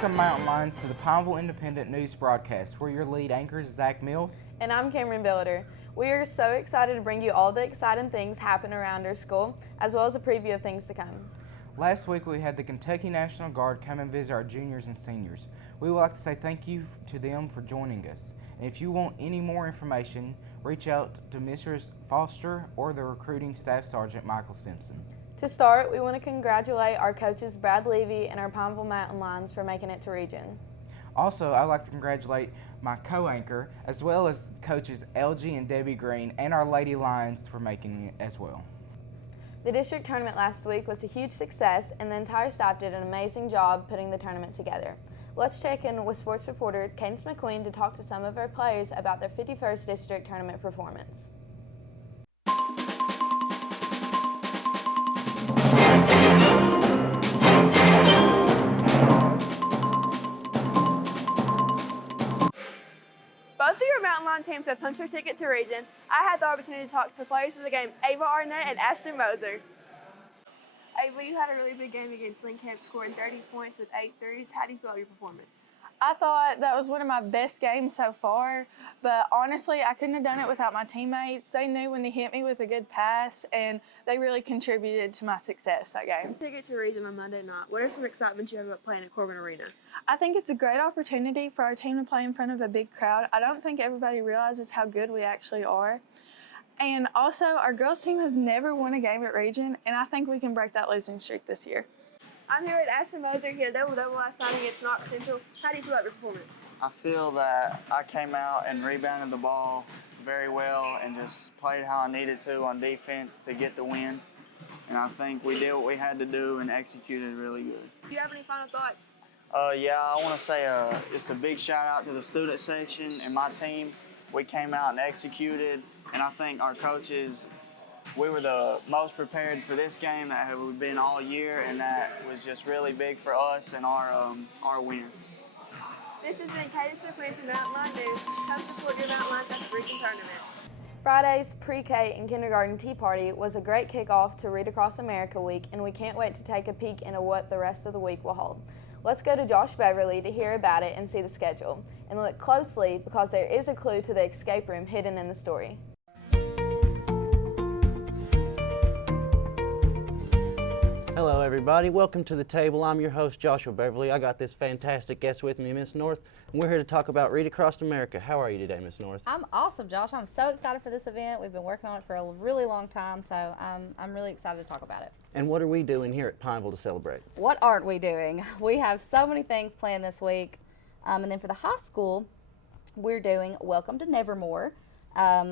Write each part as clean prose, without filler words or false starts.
Welcome, Mountain Lions, to the Pineville Independent News broadcast. We're your lead anchors, Zach Mills. And I'm Cameron Billiter. We are so excited to bring you all the exciting things happening around our school, as well as a preview of things to come. Last week we had the Kentucky National Guard come and visit our juniors and seniors. We would like to say thank you to them for joining us. And if you want any more information, reach out to Mrs. Foster or the recruiting staff sergeant, Michael Simpson. To start, we want to congratulate our coaches Brad Levy and our Pineville Mountain Lions for making it to region. Also, I'd like to congratulate my co-anchor, as well as coaches LG and Debbie Green, and our Lady Lions for making it as well. The district tournament last week was a huge success, and the entire staff did an amazing job putting the tournament together. Let's check in with sports reporter Cadence McQueen to talk to some of our players about their 51st district tournament performance. Both of your Mountain Lion teams have punched their ticket to region. I had the opportunity to talk to players of the game, Ava Arnett and Ashton Moser. Ava, you had a really big game against Lynn Camp, scoring 30 points with 8 threes. How do you feel about your performance? I thought that was one of my best games so far, but honestly, I couldn't have done it without my teammates. They knew when to hit me with a good pass, and they really contributed to my success that game. Ticket to region on Monday night. What are some excitements you have about playing at Corbin Arena? I think it's a great opportunity for our team to play in front of a big crowd. I don't think everybody realizes how good we actually are. And also, our girls team has never won a game at region, and I think we can break that losing streak this year. I'm here with Ashton Moser. He had a double-double last night against Knox Central. How do you feel about your performance? I feel that I came out and rebounded the ball very well and just played how I needed to on defense to get the win. And I think we did what we had to do and executed really good. Do you have any final thoughts? Yeah, I want to say just a big shout out to the student section and my team. We came out and executed, and I think our coaches, we were the most prepared for this game that we've been all year, and that was just really big for us and our win. This has been Cadence McQueen from Mountain Lion News. Come support your Mountain Lions at the region tournament. Friday's pre-K and kindergarten tea party was a great kickoff to Read Across America Week, and we can't wait to take a peek into what the rest of the week will hold. Let's go to Josh Beverly to hear about it and see the schedule, and look closely because there is a clue to the escape room hidden in the story. Hello everybody, welcome to the table. I'm your host Joshua Beverly. I got this fantastic guest with me, Miss North, and we're here to talk about Read Across America. How are you today, Miss North? I'm awesome, Josh. I'm so excited for this event. We've been working on it for a really long time, so I'm really excited to talk about it. And what are we doing here at Pineville to celebrate? What aren't we doing? We have so many things planned this week. And then for the high school, we're doing Welcome to Nevermore,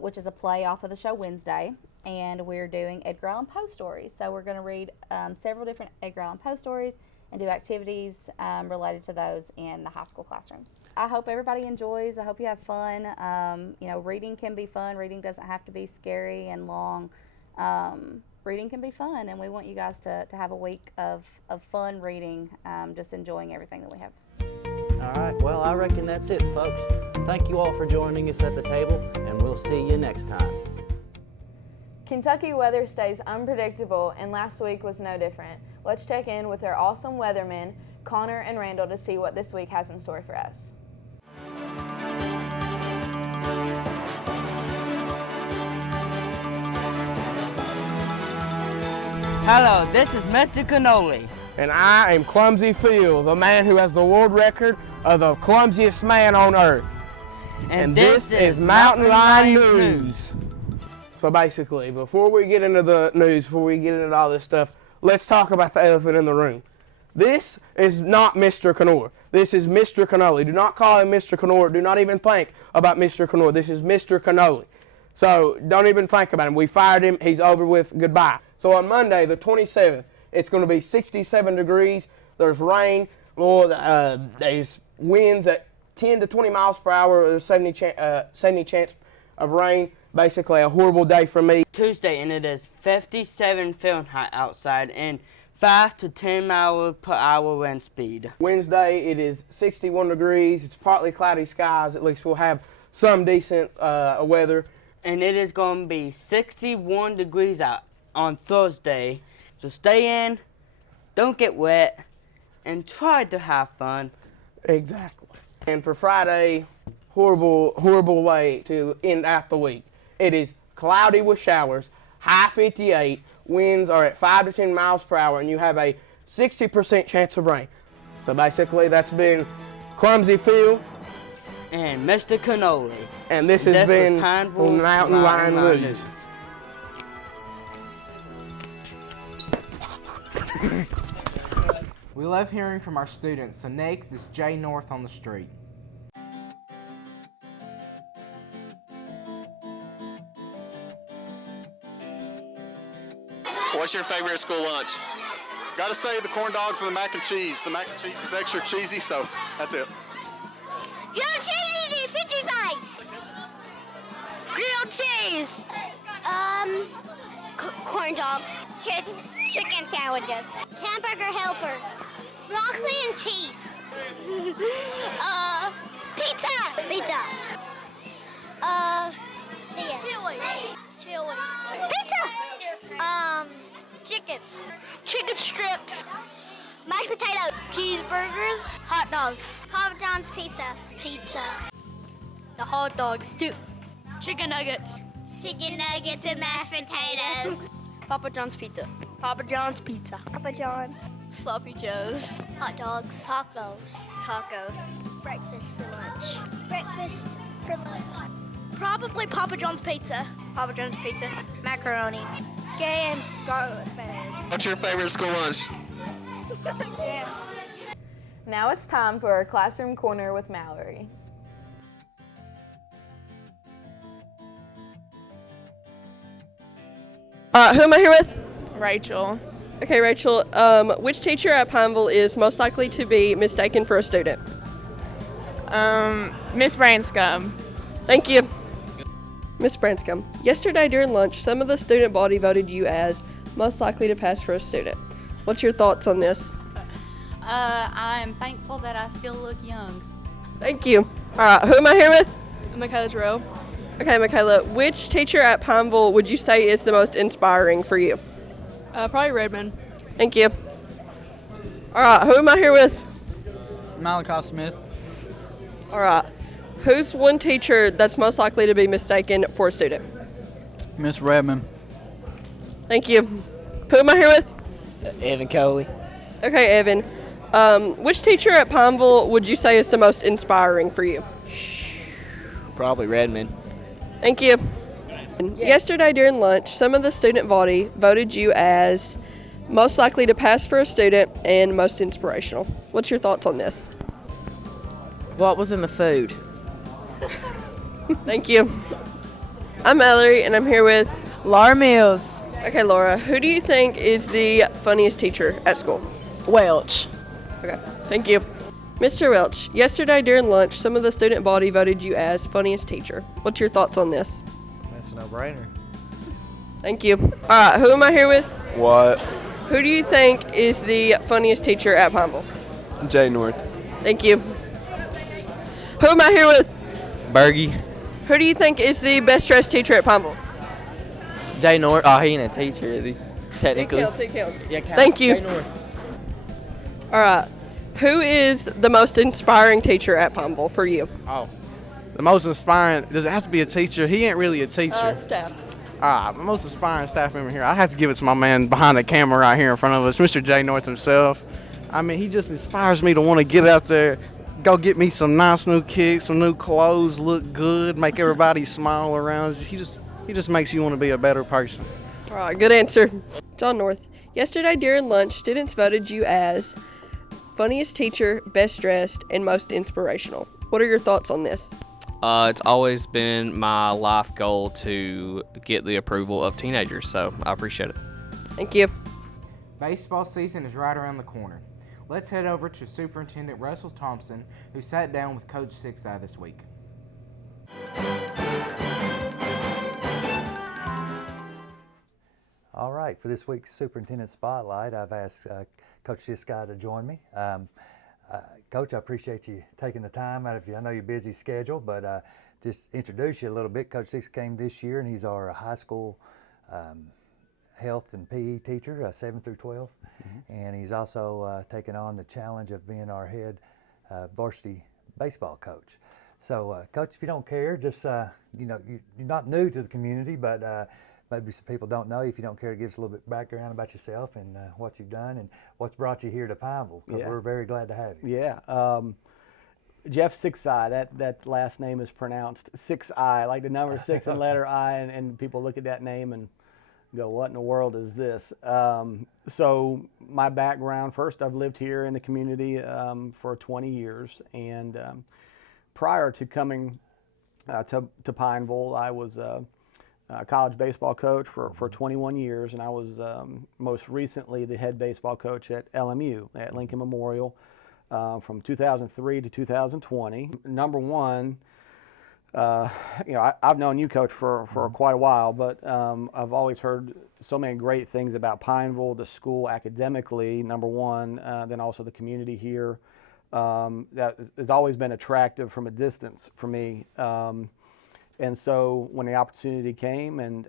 which is a play off of the show Wednesday. And we're doing Edgar Allan Poe stories. So we're going to read several different Edgar Allan Poe stories and do activities related to those in the high school classrooms. I hope everybody enjoys. I hope you have fun. You know, reading can be fun. Reading doesn't have to be scary and long. Reading can be fun, and we want you guys to have a week of fun reading, just enjoying everything that we have. All right, well, I reckon that's it, folks. Thank you all for joining us at the table, and we'll see you next time. Kentucky weather stays unpredictable, and last week was no different. Let's check in with our awesome weathermen, Connor and Randall, to see what this week has in store for us. Hello, this is Mr. Cannoli. And I am Clumsy Phil, the man who has the world record of the clumsiest man on earth. And this is Mountain Lion News. So basically, before we get into the news, before we get into all this stuff, let's talk about the elephant in the room. This is not Mr. Knorr. This is Mr. Cannoli. Do not call him Mr. Knorr. Do not even think about Mr. Knorr. This is Mr. Cannoli. So don't even think about him. We fired him. He's over with. Goodbye. So on Monday, the 27th, it's going to be 67 degrees. There's rain. There's winds at 10 to 20 miles per hour. There's 70 chance of rain. Basically, a horrible day for me. Tuesday, and it is 57 Fahrenheit outside and 5 to 10 miles per hour wind speed. Wednesday, it is 61 degrees. It's partly cloudy skies. At least we'll have some decent weather. And it is going to be 61 degrees out on Thursday. So stay in, don't get wet, and try to have fun. Exactly. And for Friday, horrible way to end out the week. It is cloudy with showers, high 58, winds are at 5 to 10 miles per hour, and you have a 60% chance of rain. So basically, that's been Clumsy Phil. And Mr. Cannoli. And this has been Mountain Lion News. We love hearing from our students, so next is Jay North on the street. What's your favorite school lunch? Gotta say the corn dogs and the mac and cheese. The mac and cheese is extra cheesy, so that's it. Grilled cheese, 55. Grilled cheese. Corn dogs. Chicken sandwiches. Hamburger helper. Broccoli and cheese. Pizza. Pizza. Chili. Pizza. Chicken. Chicken strips. Mashed potatoes. Cheeseburgers. Hot dogs. Papa John's pizza. Pizza. The hot dogs too. Chicken nuggets. Chicken nuggets and mashed potatoes. Papa John's pizza. Papa John's pizza. Papa John's. Sloppy Joe's. Hot dogs. Tacos. Tacos. Breakfast for lunch. Breakfast for lunch. Probably Papa John's pizza. Papa John's pizza. Macaroni. Scam. Garlic bread. What's your favorite school lunch? Yeah. Now it's time for our classroom corner with Mallory. Who am I here with? Rachel. Okay, Rachel, which teacher at Pineville is most likely to be mistaken for a student? Miss Branscombe. Thank you. Miss Branscombe, yesterday during lunch, some of the student body voted you as most likely to pass for a student. What's your thoughts on this? I'm thankful that I still look young. Thank you. All right, who am I here with? Michaela Terrell. Okay, Michaela, which teacher at Pineville would you say is the most inspiring for you? Probably Redmond. Thank you. All right, who am I here with? Malachi Smith. All right. Who's one teacher that's most likely to be mistaken for a student? Miss Redmond. Thank you. Who am I here with? Evan Coley. Okay, Evan. Which teacher at Pineville would you say is the most inspiring for you? Probably Redmond. Thank you. Yesterday during lunch, some of the student body voted you as most likely to pass for a student and most inspirational. What's your thoughts on this? What was in the food? Thank you. I'm Mallory, and I'm here with Laura Mills. Okay, Laura, who do you think is the funniest teacher at school? Welch. Okay, thank you. Mr. Welch, yesterday during lunch, some of the student body voted you as funniest teacher. What's your thoughts on this? That's a no-brainer. Thank you. All right, who am I here with? What? Who do you think is the funniest teacher at Pineville? Jay North. Thank you. Who am I here with? Bergie. Who do you think is the best dressed teacher at Pineville? Jay North. Oh, he ain't a teacher, is he? Technically. It counts. Yeah, counts. Thank you. Jay North. All right. Who is the most inspiring teacher at Pineville for you? Oh, the most inspiring, does it have to be a teacher? He ain't really a teacher. Staff. The most inspiring staff member here, I have to give it to my man behind the camera right here in front of us, Mr. Jay North himself. I mean, he just inspires me to want to get out there, go get me some nice new kicks, some new clothes, look good, make everybody smile around. He just makes you want to be a better person. All right, good answer. John North, yesterday during lunch, students voted you as funniest teacher, best dressed, and most inspirational. What are your thoughts on this? It's always been my life goal to get the approval of teenagers, so I appreciate it. Thank you. Baseball season is right around the corner. Let's head over to Superintendent Russell Thompson, who sat down with Coach Six Eye this week. All right, for this week's Superintendent Spotlight, I've asked Coach Six Eye to join me. Coach, I appreciate you taking the time out of I know your busy schedule, but just introduce you a little bit. Coach Six came this year, and he's our high school health and PE teacher, 7 through 12, and he's also taken on the challenge of being our head varsity baseball coach. So, Coach, if you don't care, just, you know, you're not new to the community, but maybe some people don't know you. If you don't care, give us a little bit of background about yourself and what you've done and what's brought you here to Pineville, because we're very glad to have you. Yeah. Jeff Sixeye, that last name is pronounced Six-I, like the number 6 and letter I, and people look at that name and go, what in the world is this? So my background, first I've lived here in the community for 20 years, and prior to coming to Pineville, I was a college baseball coach for 21 years, and I was most recently the head baseball coach at LMU, at Lincoln Memorial, from 2003 to 2020. Number one, you know, I've known you, Coach, for quite a while, but I've always heard so many great things about Pineville, the school academically, number one, then also the community here. That has always been attractive from a distance for me. And so when the opportunity came and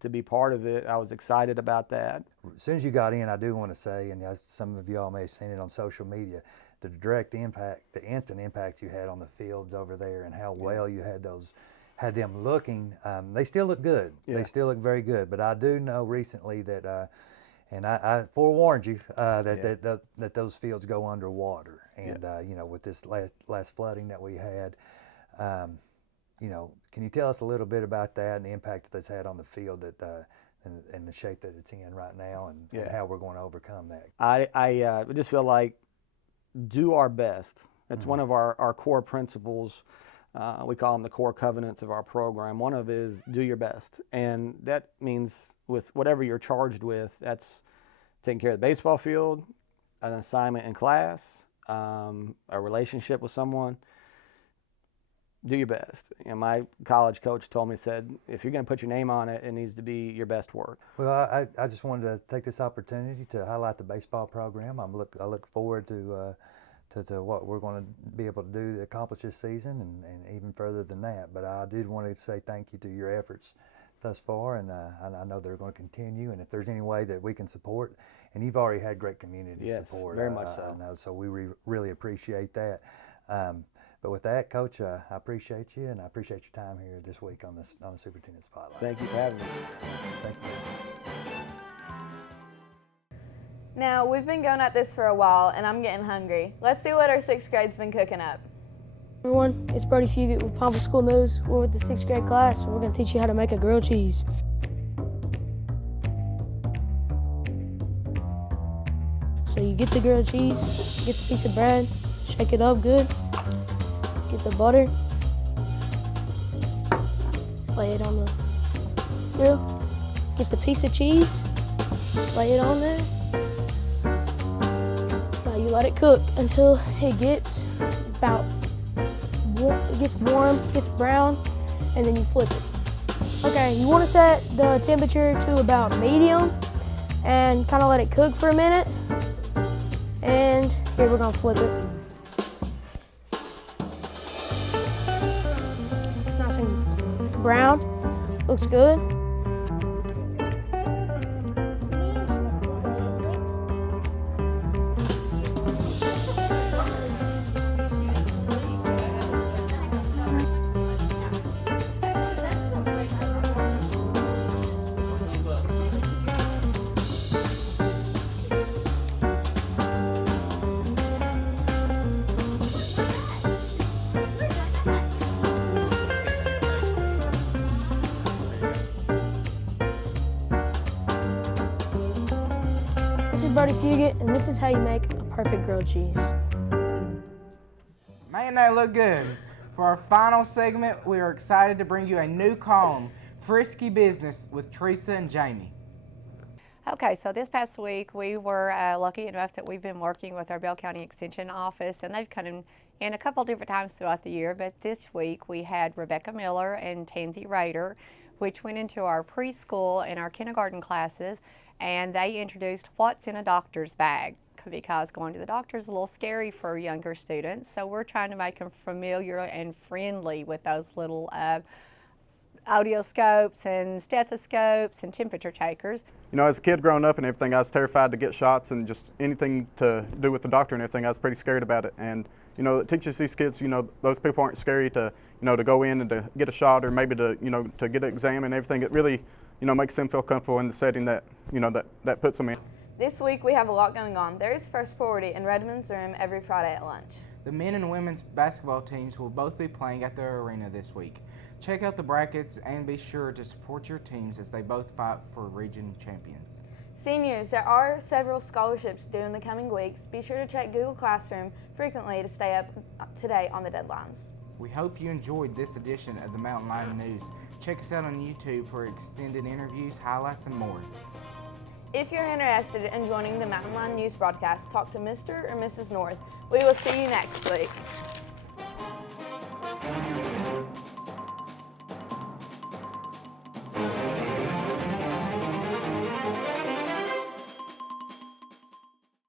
to be part of it, I was excited about that. As soon as you got in, I do want to say, and some of y'all may have seen it on social media, the direct impact, the instant impact you had on the fields over there, and how well you had them looking. They still look good. Yeah. They still look very good. But I do know recently that, and I forewarned you that those fields go underwater. And you know, with this last flooding that we had, you know, can you tell us a little bit about that and the impact that that's had on the field, that and the shape that it's in right now, and how we're going to overcome that? I just feel like do our best. That's one of our core principles. We call them the core covenants of our program. One of is do your best. And that means with whatever you're charged with, that's taking care of the baseball field, an assignment in class, a relationship with someone. Do your best. You know, my college coach told me, said, if you're going to put your name on it, it needs to be your best work. Well, I just wanted to take this opportunity to highlight the baseball program. I look forward to what we're going to be able to do to accomplish this season, and even further than that. But I did want to say thank you to your efforts thus far, and I know they're going to continue. And if there's any way that we can support, and you've already had great community support, very much so. I know, so we really appreciate that. But with that, Coach, I appreciate you, and I appreciate your time here this week on the Superintendent Spotlight. Thank you for having me. Thank you. Now, we've been going at this for a while, and I'm getting hungry. Let's see what our 6th grade's been cooking up. Everyone, it's Brody Fugit with Pineville School News. We're with the 6th grade class, and we're going to teach you how to make a grilled cheese. So you get the grilled cheese, get the piece of bread, shake it up good, get the butter, lay it on the grill, get the piece of cheese, lay it on there. Now you let it cook until it gets warm, gets brown, and then you flip it. Okay, you want to set the temperature to about medium and kind of let it cook for a minute. And here we're gonna flip it. It's nice and brown, looks good. This is Brody Fugit, and this is how you make a perfect grilled cheese. Man, they look good. For our final segment, we are excited to bring you a new column, Frisky Business, with Teresa and Jamie. Okay, so this past week we were lucky enough that we've been working with our Bell County Extension office, and they've come in a couple different times throughout the year, but this week we had Rebecca Miller and Tansy Rader, which went into our preschool and our kindergarten classes, and they introduced what's in a doctor's bag, because going to the doctor is a little scary for younger students, so we're trying to make them familiar and friendly with those little audioscopes and stethoscopes and temperature takers. You know, as a kid growing up and everything, I was terrified to get shots and just anything to do with the doctor and everything. I was pretty scared about it. And, you know, it teaches these kids, you know, those people aren't scary to, you know, to go in and to get a shot or maybe to, you know, to get an exam and everything. It really, you know, makes them feel comfortable in the setting that, you know, that puts them in. This week we have a lot going on. There is First Priority in Redmond's room every Friday at lunch. The men and women's basketball teams will both be playing at the arena this week. Check out the brackets and be sure to support your teams as they both fight for region champions. Seniors, there are several scholarships due in the coming weeks. Be sure to check Google Classroom frequently to stay up to date on the deadlines. We hope you enjoyed this edition of the Mountain Lion News. Check us out on YouTube for extended interviews, highlights, and more. If you're interested in joining the Mountain Lion News broadcast, talk to Mr. or Mrs. North. We will see you next week.